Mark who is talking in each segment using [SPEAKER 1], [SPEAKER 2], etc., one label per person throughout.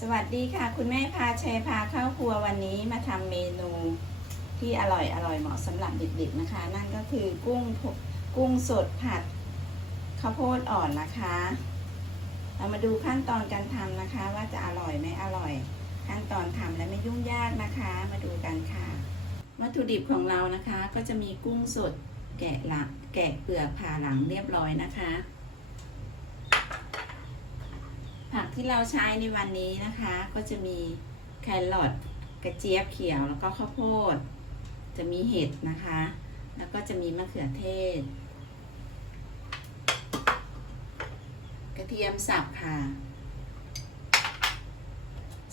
[SPEAKER 1] สวัสดีค่ะ คุณแม่พาแชร์พาเข้าครัววันนี้มาทำเมนูที่อร่อยอร่อยเหมาะสำหรับเด็กๆนะคะ นั่นก็คือกุ้งกุ้งสดผัดข้าวโพดอ่อนนะคะ เรามาดูขั้นตอนการทำนะคะ ว่าจะอร่อยไหมอร่อย ขั้นตอนทำและไม่ยุ่งยากนะคะ มาดูกันค่ะ วัตถุดิบของเรานะคะ ก็จะมีกุ้งสดแกะหลักแกะเปลือกผ่าหลังเรียบร้อยนะคะ ผักที่เราใช้ในวันนี้นะคะ ก็จะมีแครอทกระเจี๊ยบเขียวแล้วก็ข้าวโพด จะมีเห็ดนะคะ แล้วก็จะมีมะเขือเทศ กระเทียมสับค่ะ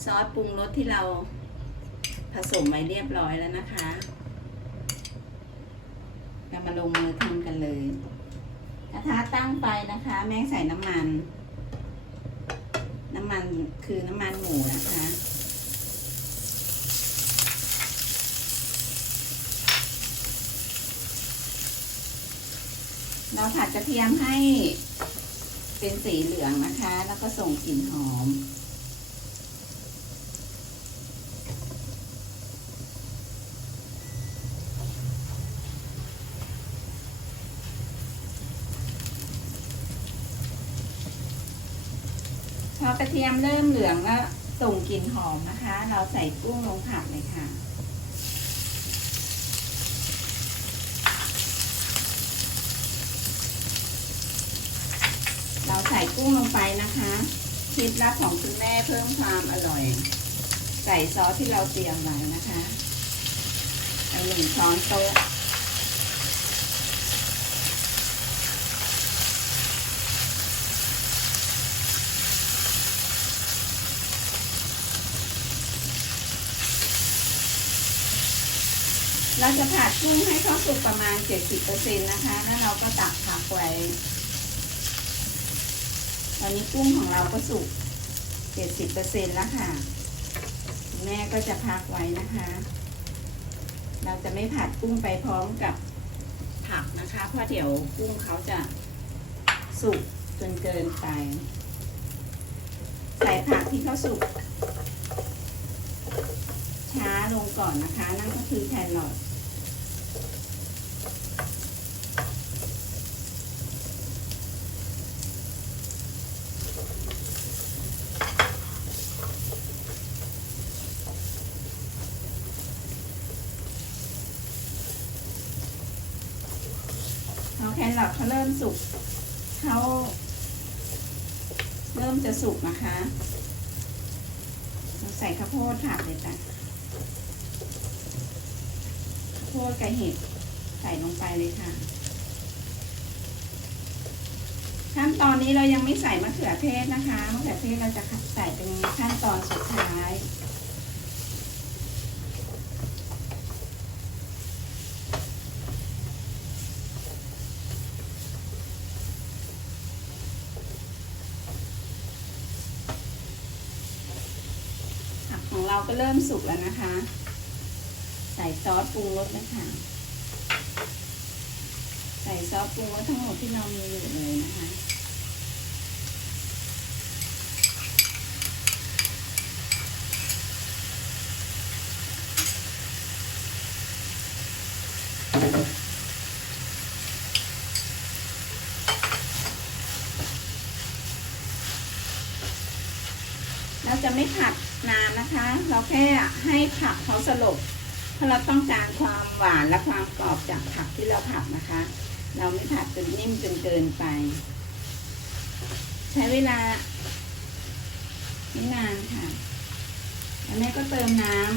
[SPEAKER 1] ซอสปรุงรสที่เราผสมไว้เรียบร้อยแล้วนะคะ เรามาลงมือทำกันเลย กระทะตั้งไปนะคะ แม่งใส่น้ำมัน น้ำมันคือน้ำมันหมูนะคะเราผัดกระเทียมให้เป็นสีเหลืองนะคะ แล้วก็ส่งกลิ่นหอม พอกระเทียมเริ่มเหลืองแล้วส่งกลิ่นหอมนะคะ เราใส่กุ้งลงผัดเลยค่ะ เราใส่กุ้งลงไปนะคะคล็ดลับของคุณแม่เพิ่มความอร่อย ใส่ซอสที่เราเตรียมไว้นะคะไปหนึ่งช้อนโต๊ะ เราจะผัดกุ้งให้เขาสุกประมาณ 70%นะคะ แล้วเราก็ตักผักไว้ ตอนนี้กุ้งของเราก็สุก 70%แล้วค่ะ แม่ก็จะพักไว้นะคะ เราจะไม่ผัดกุ้งไปพร้อมกับผักนะคะ เพราะเดี๋ยวกุ้งเขาจะสุกจนเกินไป ใส่ผักที่เขาสุก ลงก่อนนะคะ นั่นก็คือแครอทพอแครอทเขาเริ่มสุกเขาเริ่มจะสุกนะคะ เราใส่ข้าวโพดผัดเลยจ้ะ ข้าว โพดกับเห็ดใส่ลงไปเลยค่ะ ขั้นตอนนี้เรายังไม่ใส่มะเขือเทศนะคะมะเขือเทศเราจะใส่เป็นขั้นตอนสุดท้ายผักของเราก็เริ่มสุกแล้วนะคะ ส่ซอสปรุงรสนะคะ ใส่ซอสปรุงรสทั้งหมดที่เรามีอยู่เลยนะคะเราจะไม่ผัดนานนะคะ เราแค่ให้ผักเขาสลบ เพราเราต้องการความหวานและความกรอบจากผักที่เราผัดนะคะ เราไม่ผัดจนนิ่มจนเกินไป ใช้เวลาไม่นานค่ะแล้วแม่ก็เติมน้ำ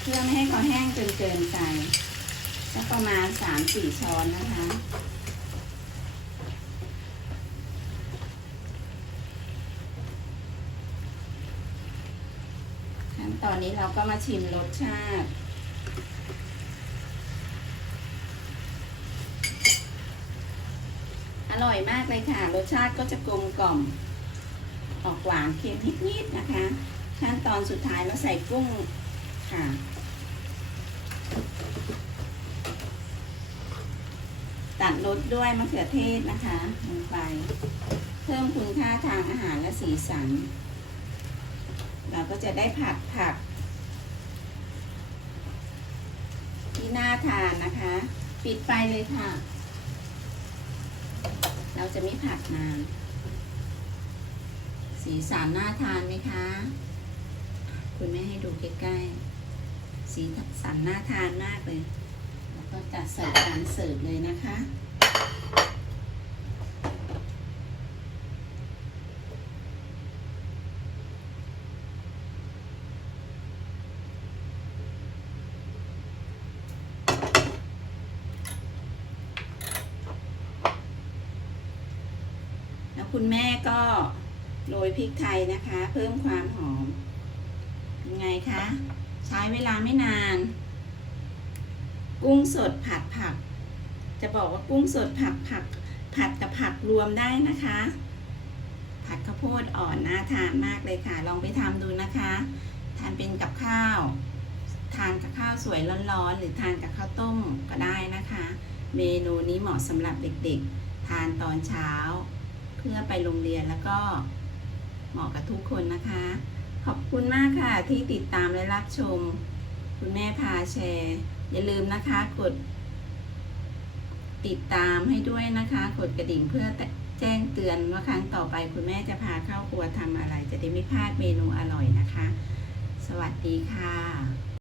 [SPEAKER 1] เพื่อไม่ให้เขาแห้งจนเกินไปสักประมาณสามสี่ช้อนนะคะ ตอนนี้เราก็มาชิมรสชาติ อร่อยมากเลยค่ะ รสชาติก็จะกลมกล่อม ออกหวานเค็มนิดๆนะคะ ขั้นตอนสุดท้ายเราใส่กุ้งค่ะตัดรสด้วยมะเขือเทศนะคะลงไป เพิ่มคุณค่าทางอาหารและสีสัน เราก็จะได้ผัดผัก ที่น่าทานนะคะ ปิดไฟเลยค่ะ เราจะไม่ผัดนาน สีสันน่าทานไหมคะ คุณแม่ให้ดูใกล้ๆ สีสันน่าทานมากเลย แล้วก็จัดใส่จานเสิร์ฟเลยนะคะ คุณแม่ก็โรยพริกไทยนะคะ เพิ่มความหอมยังไงคะ ใช้เวลาไม่นาน กุ้งสดผัดผัก จะบอกว่ากุ้งสดผัดผัก ผัดกับผักรวมได้นะคะ ผัดข้าวโพดอ่อนน่าทานมากเลยค่ะ ลองไปทำดูนะคะ ทานเป็นกับข้าว ทานกับข้าวสวยร้อนๆ หรือทานกับข้าวต้มก็ได้นะคะ เมนูนี้เหมาะสำหรับเด็กๆ ทานตอนเช้า เพื่อไปโรงเรียนแล้วก็เหมาะกับทุกคนนะคะ ขอบคุณมากค่ะที่ติดตามและรับชม คุณแม่พาแชร์ อย่าลืมนะคะกด ติดตามให้ด้วยนะคะ กดกระดิ่งเพื่อแจ้งเตือนว่าครั้งต่อไปคุณแม่จะพาเข้าครัวทำอะไร จะได้ไม่พลาดเมนูอร่อยนะคะ สวัสดีค่ะ